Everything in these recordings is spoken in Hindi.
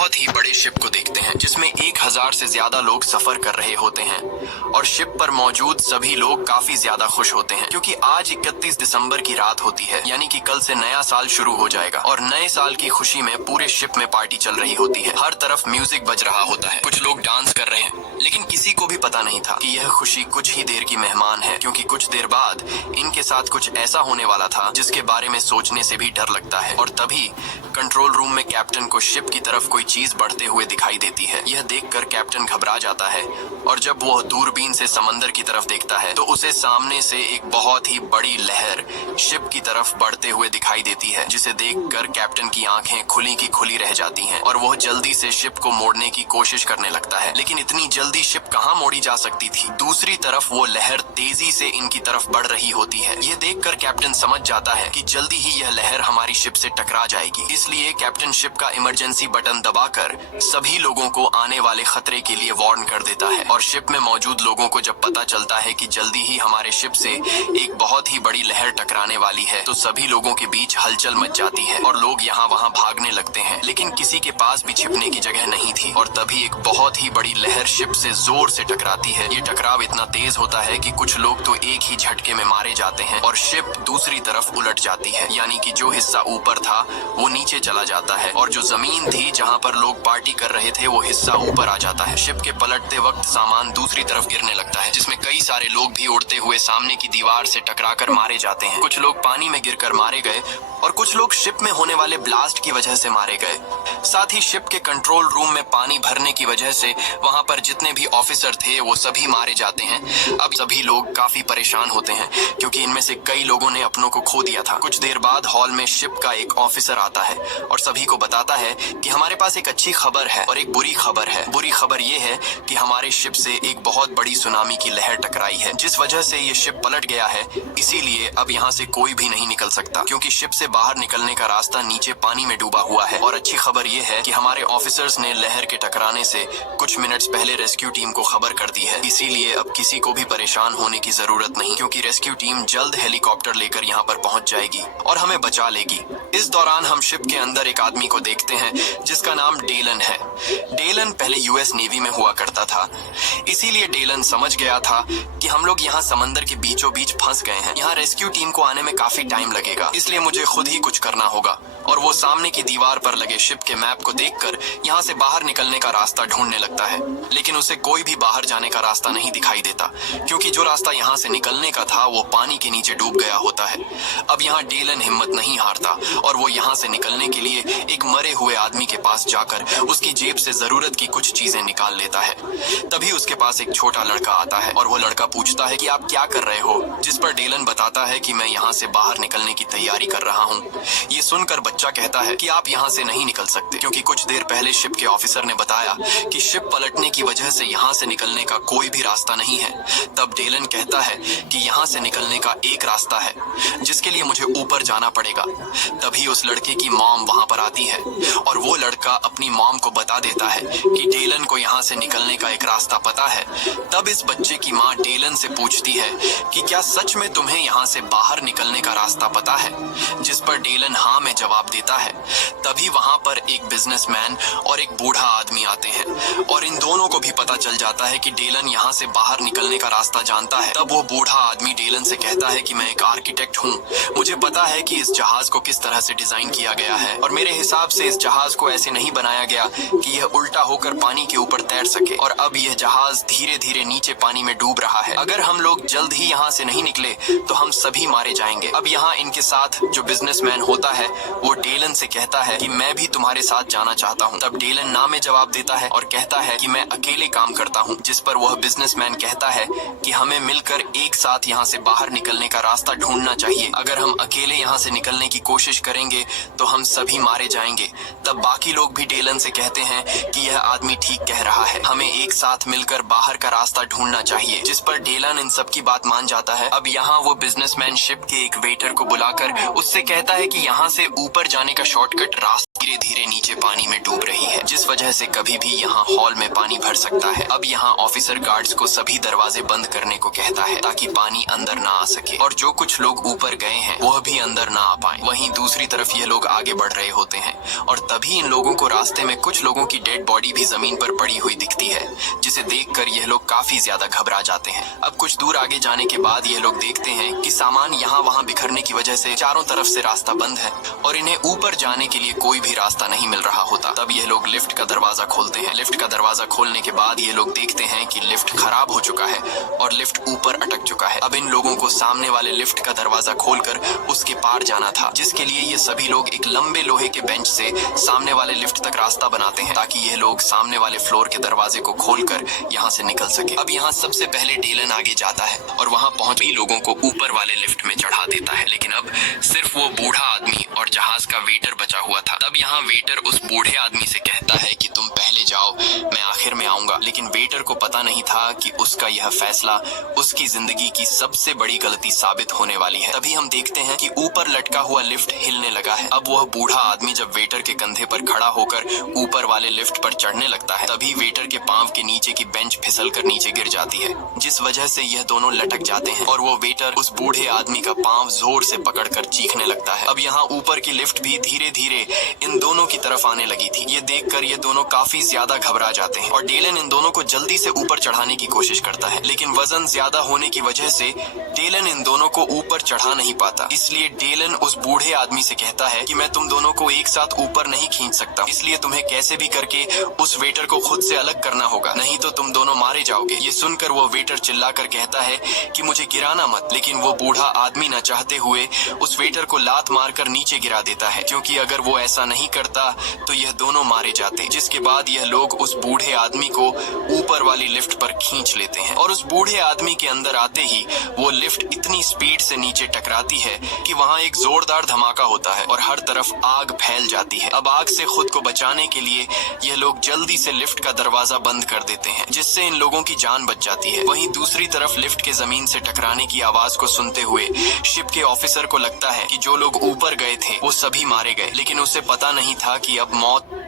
बहुत ही बड़े शिप को देखते हैं जिसमें 1000 से ज्यादा लोग सफर कर रहे होते हैं और शिप पर मौजूद सभी लोग काफी ज्यादा खुश होते हैं क्योंकि आज 31 दिसंबर की रात होती है, यानी कि कल से नया साल शुरू हो जाएगा और नए साल की खुशी में पूरे शिप में पार्टी चल रही होती है। हर तरफ म्यूजिक बज रहा होता है, कुछ लोग डांस कर रहे हैं, लेकिन किसी को भी पता नहीं था कि यह खुशी कुछ ही देर की मेहमान है, क्योंकि कुछ देर बाद इनके साथ कुछ ऐसा होने वाला था जिसके बारे में सोचने से भी डर लगता है। और तभी कंट्रोल रूम में कैप्टन को शिप की तरफ कोई चीज बढ़ते हुए दिखाई देती है। यह देखकर कैप्टन घबरा जाता है और जब वह दूरबीन से समंदर की तरफ देखता है तो उसे सामने से एक बहुत ही बड़ी लहर शिप की तरफ बढ़ते हुए दिखाई देती है, जिसे देखकर कैप्टन की आंखें खुली की खुली रह जाती हैं और वह जल्दी से शिप को मोड़ने की कोशिश करने लगता है। लेकिन इतनी जल्दी शिप कहां मोड़ी जा सकती थी। दूसरी तरफ वो लहर तेजी से इनकी तरफ बढ़ रही होती है। यह देखकर कैप्टन समझ जाता है कि जल्दी ही यह लहर हमारी शिप से टकरा जाएगी। इसलिए कैप्टन शिप का इमरजेंसी बटन दबाकर सभी लोगों को आने वाले खतरे के लिए वार्न कर देता है और शिप में मौजूद लोगों को जब पता चलता है कि जल्दी ही हमारे शिप से एक बहुत ही बड़ी लहर टकराने वाली है तो सभी लोगों के बीच हलचल मच जाती है और लोग यहाँ वहाँ भागने लगते हैं, लेकिन किसी के पास भी छिपने की जगह नहीं थी। और तभी एक बहुत ही बड़ी लहर शिप से जोर से टकराती है। ये टकराव इतना तेज होता है कि कुछ लोग तो एक ही झटके में मारे जाते हैं और शिप दूसरी तरफ उलट जाती है, यानी कि जो हिस्सा ऊपर था वो नीचे चला जाता है और जो जमीन थी जहाँ पर लोग पार्टी कर रहे थे वो हिस्सा ऊपर आ जाता है। शिप के पलटते वक्त सामान दूसरी तरफ गिरने लगता है, जिसमें कई सारे लोग भी उड़ते हुए सामने की दीवार से टकराकर मारे जाते हैं। कुछ लोग पानी में गिरकर मारे गए और कुछ लोग शिप में होने वाले ब्लास्ट की वजह से मारे गए। साथ ही शिप के कंट्रोल रूम में पानी भरने की वजह से वहां पर जितने भी ऑफिसर थे वो सभी मारे जाते हैं। अब सभी लोग काफी परेशान होते हैं क्योंकि इनमें से कई लोगों ने अपनों को खो दिया था। कुछ देर बाद हॉल में शिप का एक ऑफिसर आता है और सभी को बताता है कि हमारे पास एक अच्छी खबर है और एक बुरी खबर है। बुरी खबर ये है कि हमारे शिप से एक बहुत बड़ी सुनामी की लहर टकराई है, जिस वजह से ये शिप पलट गया है। इसीलिए अब यहाँ से कोई भी नहीं निकल सकता क्योंकि शिप से बाहर निकलने का रास्ता नीचे पानी में डूबा हुआ है। और अच्छी खबर ये है कि हमारे ऑफिसर्स ने लहर के टकराने से कुछ मिनट्स पहले रेस्क्यू टीम को खबर कर दी है। इसीलिए अब किसी को भी परेशान होने की जरूरत नहीं, क्योंकि रेस्क्यू टीम जल्द हेलीकॉप्टर लेकर यहाँ पर पहुंच जाएगी और हमें बचा लेगी। इस दौरान हम शिप के अंदर एक आदमी को देखते हैं जिसका नाम डेलन है। डेलन पहले यूएस नेवी में हुआ करता था, इसीलिए डेलन समझ गया था कि हम लोग यहाँ समंदर के बीचों बीच फंस गए हैं। यहाँ रेस्क्यू टीम को आने में काफी टाइम लगेगा, इसलिए मुझे खुद ही कुछ करना होगा। और वो सामने की दीवार पर लगे शिप के मैप को देखकर यहाँ से बाहर निकलने का रास्ता ढूंढने लगता है, लेकिन उसे कोई भी बाहर जाने का रास्ता नहीं दिखाई देता क्योंकि जो रास्ता यहाँ से निकलने का था वो पानी के नीचे डूब गया होता है। अब यहाँ डेलन हिम्मत नहीं हारता और वो यहाँ से निकलने के लिए एक मरे हुए आदमी के पास जाकर उसकी जेब से जरूरत की कुछ चीजें निकाल लेता है। तभी उसके पास एक छोटा लड़का आता है और वो लड़का पूछता है कि आप क्या कर रहे हो, जिस पर डेलन बताता है कि मैं यहाँ से बाहर निकलने की तैयारी कर रहा हूँ। ये सुनकर बच्चा कहता है कि आप यहाँ से नहीं निकल सकते क्योंकि कुछ देर पहले शिप के ऑफिसर ने बताया कि शिप पलटने की वजह से यहाँ से निकलने का कोई भी रास्ता नहीं है। तब डेलन कहता है कि यहाँ से निकलने का एक रास्ता है जिसके लिए मुझे ऊपर जाना पड़ेगा। तभी उस लड़के की मॉम वहां पर आती है और वो लड़का अपनी मॉम को बता देता है कि डेलन को यहाँ से निकलने का एक रास्ता पता है। तब इस बच्चे की माँ डेलन से पूछती है कि क्या सच में तुम्हें यहाँ से बाहर निकलने का रास्ता पता है, जिस पर डेलन हाँ में जवाब देता है। तभी वहां पर एक बिजनेसमैन और एक बूढ़ा आदमी आते हैं और इन दोनों को भी पता चल जाता है कि डेलन यहाँ से बाहर निकलने का रास्ता जानता है। तब वो बूढ़ा आदमी डेलन से कहता है कि मैं एक आर्किटेक्ट हूँ, मुझे पता है कि इस जहाज को किस तरह से डिजाइन किया गया है और मेरे हिसाब से इस जहाज को ऐसे नहीं बनाया गया कि यह उल्टा होकर पानी के ऊपर तैर सके और अब यह जहाज धीरे धीरे नीचे पानी में डूब रहा है। अगर हम लोग जल्द ही यहाँ से नहीं निकले तो हम सभी मारे जाएंगे। अब यहाँ इनके साथ जो बिजनेसमैन होता है वो डेलन से कहता है कि मैं भी तुम्हारे साथ जाना चाहता हूँ। तब डेलन ना में जवाब देता है और कहता है कि मैं अकेले काम करता हूँ, जिस पर वह बिजनेसमैन कहता है कि हमें मिलकर एक साथ यहाँ से बाहर निकलने का रास्ता ढूंढना चाहिए। अगर हम अकेले यहाँ से निकलने की कोशिश करेंगे तो हम सभी मारे जाएंगे। तब बाकी लोग भी डेलन से कहते हैं कि यह आदमी ठीक कह रहा है, हमें एक साथ मिलकर बाहर का रास्ता ढूंढना चाहिए, जिस पर डेलन इन सब की बात मान जाता है। अब यहाँ वो बिजनेसमैन शिप के एक वेटर को बुलाकर उससे कहता है कि यहाँ से ऊपर जाने का शॉर्टकट रास्ता धीरे धीरे नीचे पानी में डूब रही है, जिस वजह से कभी भी यहाँ हॉल में पानी भर सकता है। अब यहाँ ऑफिसर गार्ड्स को सभी दरवाजे बंद करने को कहता है ताकि पानी अंदर ना आ सके और जो कुछ लोग ऊपर गए हैं वह भी अंदर ना आ पाए। वहीं दूसरी तरफ ये लोग आगे बढ़ रहे होते हैं और तभी इन लोगों को रास्ते में कुछ लोगों की डेड बॉडी भी जमीन पर पड़ी हुई दिखती है, जिसे देखकर यह लोग काफी ज्यादा घबरा जाते हैं। अब कुछ दूर आगे जाने के बाद ये लोग देखते हैं कि सामान यहाँ वहाँ बिखरने की वजह से चारों तरफ से रास्ता बंद है और इन्हें ऊपर जाने के लिए कोई भी रास्ता नहीं मिल रहा होता। तब ये लोग लिफ्ट का दरवाजा खोलते हैं। लिफ्ट का दरवाजा खोलने के बाद ये लोग देखते हैं कि लिफ्ट खराब हो चुका है और लिफ्ट ऊपर अटक चुका है। अब इन लोगों को सामने वाले लिफ्ट का दरवाजा खोलकर उसके पार जाना था, जिसके लिए ये सभी लोग एक लंबे लोहे के बेंच से सामने वाले लिफ्ट तक रास्ता बनाते हैं ताकि ये लोग सामने वाले फ्लोर के दरवाजे को खोलकर यहाँ से निकल सके। अब यहाँ सबसे पहले डेलन आगे जाता है और वहाँ पहुंच भी लोगों को ऊपर वाले लिफ्ट में चढ़ा देता है, लेकिन अब सिर्फ वो बूढ़ा आदमी और जहाज का वेटर बचा हुआ था। तब यहाँ वेटर उस बूढ़े आदमी से कहता है कि तुम पहले जाओ, मैं आखिर में आऊंगा। लेकिन वेटर को पता नहीं था कि उसका यह फैसला उसकी जिंदगी की सबसे बड़ी गलती साबित होने वाली है। तभी हम देखते हैं कि ऊपर लटका हुआ लिफ्ट हिलने लगा है। अब वह बूढ़ा आदमी जब वेटर के कंधे पर खड़ा होकर ऊपर वाले लिफ्ट पर चढ़ने लगता है, तभी वेटर के पांव के नीचे की बेंच फिसलकर नीचे गिर जाती है, जिस वजह से यह दोनों लटक जाते हैं और वो वेटर उस बूढ़े आदमी का पांव जोर से पकड़कर चीखने लगता है। अब यहाँ ऊपर की लिफ्ट भी धीरे धीरे इन दोनों की तरफ आने लगी थी। ये देखकर ये दोनों काफी ज्यादा घबरा जाते हैं और डेलन इन दोनों को जल्दी से ऊपर चढ़ाने की कोशिश करता है, लेकिन वजन ज्यादा होने की वजह से डेलन इन दोनों को ऊपर चढ़ा नहीं पाता। इसलिए डेलन उस बूढ़े आदमी से कहता है कि मैं तुम दोनों को एक साथ ऊपर नहीं खींच सकता, इसलिए तुम्हें कैसे भी करके उस वेटर को खुद से अलग करना होगा, नहीं तो तुम दोनों मारे जाओगे। ये सुनकर वो वेटर चिल्लाकर कहता है कि मुझे गिराना मत, लेकिन वो बूढ़ा आदमी न चाहते हुए उस वेटर को लात मारकर नीचे गिरा देता है, क्योंकि अगर वो ऐसा नहीं करता तो यह दोनों मारे जाते। जिसके बाद यह लोग उस बूढ़े आदमी को ऊपर वाली लिफ्ट पर खींच लेते हैं और उस बूढ़े आदमी के अंदर आते ही वो लिफ्ट इतनी स्पीड से नीचे टकराती है कि वहाँ एक जोरदार धमाका होता है और हर तरफ आग फैल जाती है। अब आग से खुद को बचाने के लिए यह लोग जल्दी से लिफ्ट का दरवाजा बंद कर देते हैं, जिससे इन लोगों की जान बच जाती है। वहीं दूसरी तरफ लिफ्ट के जमीन से टकराने की आवाज को सुनते हुए शिप के ऑफिसर को लगता है कि जो लोग ऊपर गए थे वो सभी मारे गए, लेकिन उसे पता नहीं था कि अब मौत।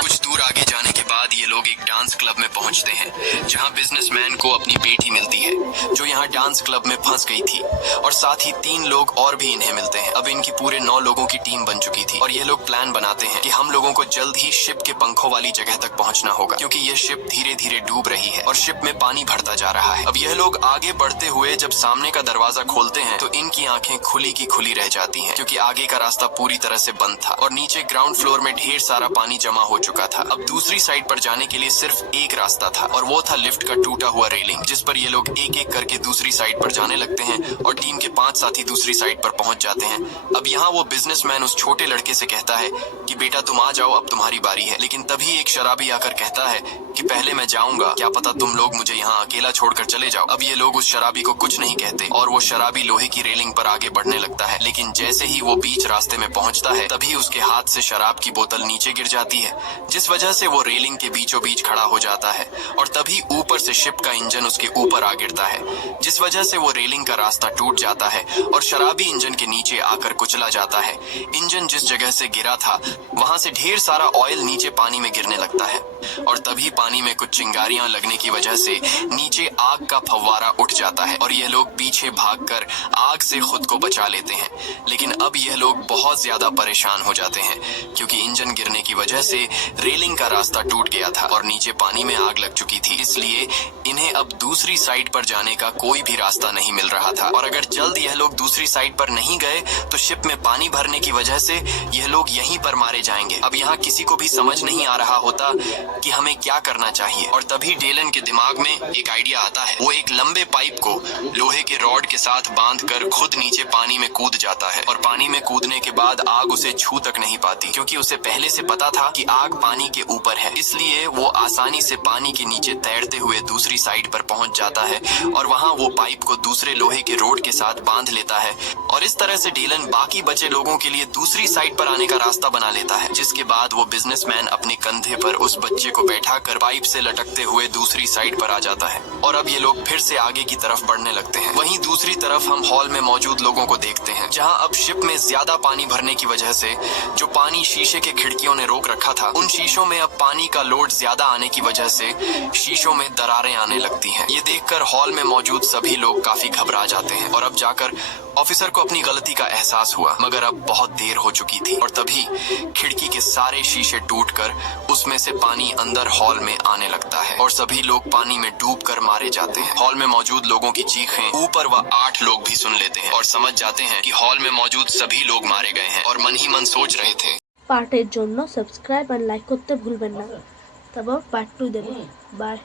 कुछ दूर आगे जाने के बाद ये लोग एक डांस क्लब में पहुंचते हैं, जहां बिजनेसमैन को अपनी बेटी मिलती है जो यहां डांस क्लब में फंस गई थी, और साथ ही 3 लोग और भी इन्हें मिलते हैं। अब इनकी पूरे 9 लोगों की टीम बन चुकी थी और ये लोग प्लान बनाते हैं कि हम लोगों को जल्द ही शिप के पंखों वाली जगह तक पहुंचना होगा, क्योंकि ये शिप धीरे धीरे डूब रही है और शिप में पानी भरता जा रहा है। अब यह लोग आगे बढ़ते हुए जब सामने का दरवाजा खोलते हैं तो इनकी आंखें खुली की खुली रह जाती हैं, क्योंकि आगे का रास्ता पूरी तरह से बंद था और नीचे ग्राउंड फ्लोर में ढेर सारा पानी जमा हो चुका था। अब दूसरी साइड पर जाने के लिए सिर्फ एक रास्ता था और वो था लिफ्ट का टूटा हुआ रेलिंग, जिस पर ये लोग एक एक करके दूसरी साइड पर जाने लगते हैं और टीम के 5 साथी दूसरी साइड पर पहुंच जाते हैं। अब यहाँ वो बिजनेसमैन उस छोटे लड़के से कहता है कि बेटा तुम आ जाओ, अब तुम्हारी बारी है। लेकिन तभी एक शराबी आकर कहता है कि पहले मैं जाऊंगा, क्या पता तुम लोग मुझे यहाँ अकेला छोड़कर चले जाओ। अब ये लोग उस शराबी को कुछ नहीं कहते और वो शराबी लोहे की रेलिंग पर आगे बढ़ने लगता है, लेकिन जैसे ही वो बीच रास्ते में पहुंचता है तभी उसके हाथ से शराब की बोतल नीचे गिर जाती है, जिस वजह से वो रेलिंग के बीचों बीच खड़ा हो जाता है और तभी ऊपर से शिप का इंजन उसके ऊपर आ गिरता है, जिस वजह से वो रेलिंग का रास्ता टूट जाता है और शराबी इंजन के नीचे आकर कुचला जाता है। इंजन जिस जगह से गिरा था वहां से ढेर सारा ऑयल नीचे पानी में गिरने लगता है और तभी पानी में कुछ चिंगारियां लगने की वजह से नीचे आग का फव्वारा उठ जाता है और ये लोग पीछे भागकर आग से खुद को बचा लेते हैं। लेकिन अब यह लोग बहुत ज्यादा परेशान हो जाते हैं, क्योंकि इंजन गिरने की वजह से रेलिंग का रास्ता टूट गया था और नीचे पानी में आग लग चुकी थी, इसलिए इन्हें अब दूसरी साइड पर जाने का कोई भी रास्ता नहीं मिल रहा था। और अगर जल्द यह लोग दूसरी साइड पर नहीं गए तो शिप में पानी भरने की वजह से यह लोग यहीं पर मारे जाएंगे। अब यहाँ किसी को भी समझ नहीं आ रहा होता कि हमें क्या करना चाहिए, और तभी डेलन के दिमाग में एक आइडिया आता है। वो एक लंबे पाइप को लोहे के रॉड के साथ बांधकर खुद नीचे पानी में कूद जाता है और पानी में कूदने के बाद आग उसे छू तक नहीं पाती, क्योंकि उसे पहले से पता था कि आग पानी के ऊपर है, इसलिए वो आसानी से पानी के नीचे तैरते हुए दूसरी साइड पर पहुंच जाता है और वहाँ वो पाइप को दूसरे लोहे के रोड के साथ बांध लेता है और इस तरह से डेलन बाकी बचे लोगों के लिए दूसरी साइड पर आने का रास्ता बना लेता है। जिसके बाद वो बिजनेसमैन अपने कंधे पर उस बच्चे को बैठा कर पाइप से लटकते हुए दूसरी साइड पर आ जाता है और अब ये लोग फिर से आगे की तरफ बढ़ने लगते हैं। वहीं दूसरी तरफ हम हॉल में मौजूद लोगों को देखते हैं, जहां अब शिप में ज्यादा पानी भरने की वजह से जो पानी शीशे के खिड़कियों ने रोक रखा था, उन शीशों में अब पानी का लोड ज्यादा आने की वजह से शीशों में दरारें आने लगती हैं। ये देखकर हॉल में मौजूद सभी लोग काफी घबरा जाते हैं और अब जाकर ऑफिसर को अपनी गलती का एहसास हुआ, मगर अब बहुत देर हो चुकी थी और तभी खिड़की के सारे शीशे टूटकर उसमें से पानी अंदर हॉल में आने लगता है और सभी लोग पानी में डूबकर मारे जाते हैं। हॉल में मौजूद लोगों की चीखें ऊपर व 8 लोग भी सुन लेते हैं और समझ जाते हैं कि हॉल में मौजूद सभी लोग मारे गए हैं और मन ही मन सोच रहे थे। পার্টের জন্য সাবস্ক্রাইব আর লাইক করতে ভুলবেন না। তারপর পার্ট 2 দেব। বাই।